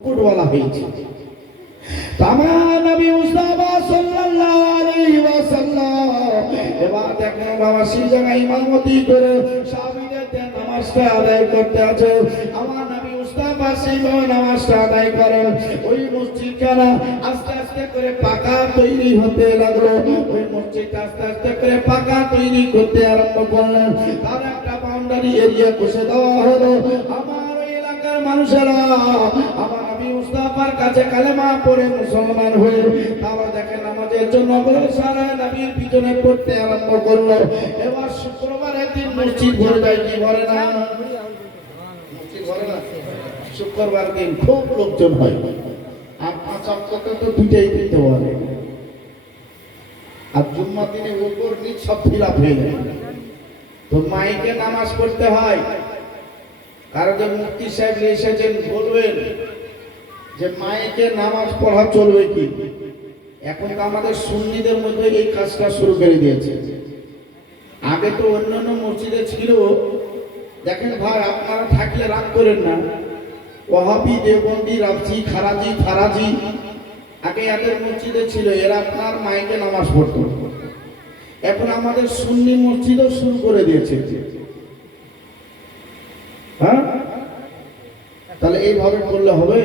বলা হয়েছে। আমার নবী মুস্তাফা সাল্লাল্লাহু আলাইহি ওয়াসাল্লাম এবার দেখেন বাবা সেই জায়গায় ইমামতি করে সাহাবীদের নামাজটা আদায় করতে আছে। আমার নবী মুস্তাফা সেই নামাজটা আদায় করেন। ওই মসজিদখানা আস্তে আস্তে করে পাকা তৈরি হতে লাগলো। ওই মসজিদটা আস্তে আস্তে করে পাকা তৈরি করতে আরম্ভ করলেন। তার একটা বাউন্ডারি এরিয়া কষে দেওয়া হলো। আমার ওই এলাকার মানুষেরা আমার নবী মুস্তাফার কাছে কালেমা পড়ে মুসলমান হয়ে তারা দেখেন নামাজের জন্য সারা নবীর পিছনে পড়তে আরম্ভ করলো। এবার শুক্রবারের দিন মসজিদ ভরে যায়, কি ভরে না? মসজিদ ভরে না? শুক্রবার দিন খুব লোকজন হয়। আর পাঁচ ওয়াক্ত তো দুইটাই দিতে পারে, আর জুম্মার দিনে উপর নিচ সব ফিল আপ হয়ে যায়। তো মাইকে নামাজ পড়তে হয়। কারণ যে মুফতি সাহেব এসেছেন বলবেন যে মাইকে নামাজ পড়া চলবে কি? এখন তো আমাদের সুন্নিদের মধ্যে এই কাজটা শুরু করে দিয়েছে। আগে তো অন্যান্য মসজিদে ছিল। দেখেন ভাই, আপনারা থাকলে রাগ করেন না, ওয়াহাবি, দেওবন্দি, রাফজি, খারাজি, ফারাজি আগে এদের মসজিদে ছিল। এরা আপনার মাইকে নামাজ পড়তো। এখন আমাদের সুন্নি মসজিদও শুরু করে দিয়েছে। হ্যাঁ, তাহলে এইভাবে করলে হবে?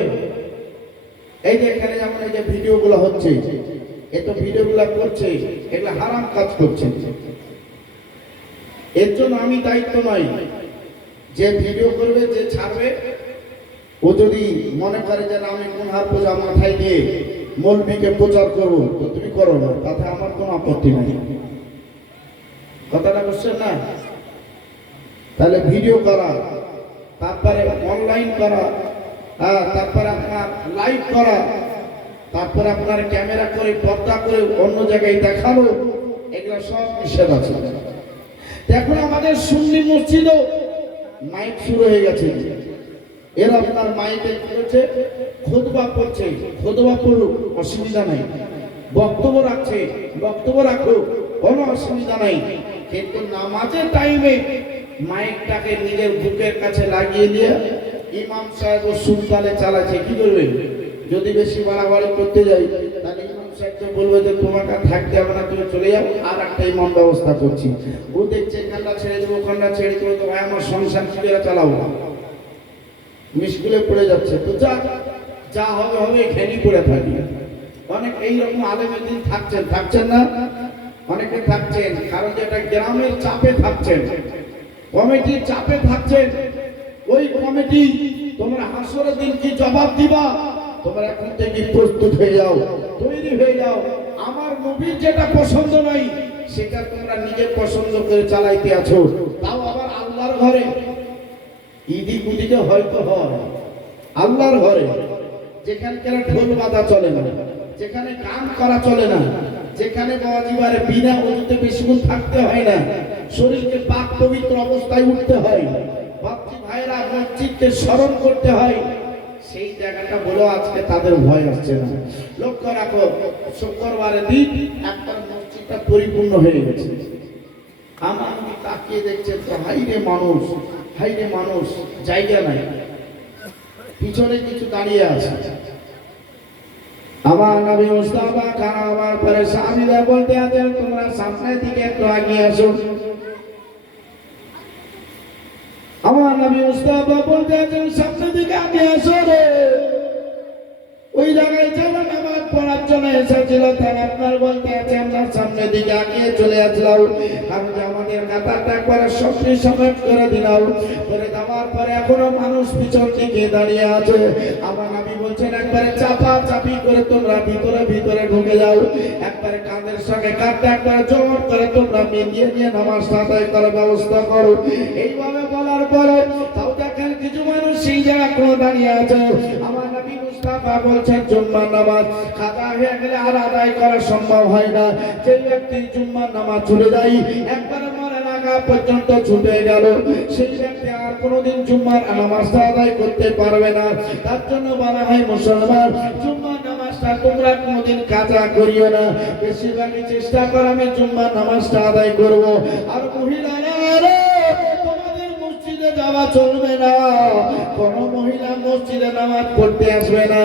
এই যে এখানে যেমন এই যে ভিডিওগুলো হচ্ছে, এত ভিডিওগুলো করছে, এগুলো হারাম কাজ করছে। এর জন্য আমি দায়িত্ব নই। যে ভিডিও করবে, যে ছাড়বে, ও যদি মনে করে যে আমি গুনহার বোঝা মাথায় নিয়ে মৌলবীকে প্রচার করবো, তো তুমি করো না, তাতে আমার কোনো আপত্তি নাই। কথাটা বুঝছেন না? তাহলে ভিডিও করা, তারপরে অনলাইন করা, তারপরে আপনার লাইভ করা, তারপরে আপনার ক্যামেরা করে পর্দা করে অন্য জায়গায় দেখানো, এগুলো সব নিষেধ আছে। এখন আমাদের সুন্নি মসজিদও মাইক শুরু হয়ে গেছে। এরা আপনার মাইকে করেছে, খুতবা পড়ছে, খুতবা পড়ুক, অসুবিধা নাই। বক্তব্য রাখছে, বক্তব্য রাখুক, কোনো অসুবিধা নাই। কিন্তু নামাজের টাইমে মাইকটাকে নিজের বুকের কাছে লাগিয়ে দিয়ে ইমাম সাহেব ও সুলতানে চালাচ্ছে, কি করবে? যদি বেশি বাড়াবাড়ি করতে যাই, তাহলে ইমাম সাহেবকে বলবে যে তোমাকে থাকতে হবে না, তুমি চলে যাও, আর একটা ইমাম ব্যবস্থা করছি। ও দেখছে এখানটা ছেড়ে দেবো, ওখানটা ছেড়ে দেবো, তো ভাই আমার সংসার কি করে চালাবো? মিশগুলে পড়ে যাচ্ছে। তো যা হবে হবে, এখানেই পড়ে থাকি। অনেক এইরকম আলেমের দিন থাকছেন না? অনেকে থাকছেন, কারণ যেটা গ্রামের চাপে থাকছেন, কমিটির চাপে থাকছেন। ওই কমিটি তোমরা হাসরের দিন কি জবাব দিবা? তোমরা এখন থেকে প্রস্তুত হয়ে যাও, তৈরি হয়ে যাও। আমার নবীর যেটা পছন্দ নাই, সেটা তোমরা নিজে পছন্দ করে চালাইতে আছো, তাও আবার আল্লাহর ঘরে। ইদি কুদিকে হয়তো হয় আল্লাহর ঘরে, যেখানে ঢোল বাজা চলে না, যেখানে গান করা চলে না, যেখানে বাবাজিবারে বিনা ওজুতে বেশিক্ষণ থাকতে হয় না, শরীরকে পাক পবিত্র অবস্থায় উঠতে হয়, ভক্তি ভাইরা মসজিদকে স্মরণ করতে হয়, সেই জায়গাটা বলো আজকে তাদের ভয় আসছে না। লক্ষ্য রাখো, শুক্রবারের দিন একবার মসজিদটা পরিপূর্ণ হয়ে গেছে। আমার তাকিয়ে দেখছে তো হাইরে মানুষ, হাইরে মানুষ, জায়গা নাই, পিছনে কিছু দাঁড়িয়ে আছে। আমার নবী মুস্তাফা খানা আমার পরে সাহাবীরা বলতে আছেন, তোমরা সামনের দিকে একটু এগিয়ে আসো। আমার নবী মুস্তাফা বলতে আছেন, সামনের দিকে এগিয়ে আসো রে। ওই জায়গায় যারা নামাজ পড়ার জন্য এসেছিল, তারা আপনার বলতে আছে আমরা সামনের দিকে এগিয়ে চলে আসলাম। কারণ আমাদের কাতারটা একবারে সবটি সমেত করে দিলাম, করে দেওয়ার পরে এখনো মানুষ পিছন দিকে দাঁড়িয়ে আছে। আমার নবী বলছেন, একবারে চাপা চাপি করে তোমরা ভিতরে ভিতরে ঢুকে যাও, একবারে কাঁধের সঙ্গে কাঁধটা একবারে জোর করে তোমরা মিলিয়ে নিয়ে নামাজ আদায় করার ব্যবস্থা করো। এইভাবে বলার পরে তাও দেখেন কিছু মানুষ সেই জায়গা করে দাঁড়িয়ে আছে। আমার নবী মুস্তাফা বলছেন, জুম্মার নামাজ কাজা হয়ে গেলে আর আদায় করা সম্ভব হয় না। যে ব্যক্তি জুম্মার নামাজ ছুটে যায়, একবারে মরার আগা পর্যন্ত ছুটে গেল, সেই ব্যক্তি আর কোনোদিন জুম্মার নামাজটা আদায় করতে পারবে না। তার জন্য বলা হয়, মুসলমান, জুম্মার নামাজটা তোমরা কোনোদিন কাজা করিও না। বেশিরভাগই চেষ্টা করো আমি জুম্মার নামাজটা আদায় করব। আর মহিলারা, তোমাদের মসজিদে যাও যাওয়া চলবে না, কোন মহিলা মসজিদে নামাজ পড়তে আসবে না।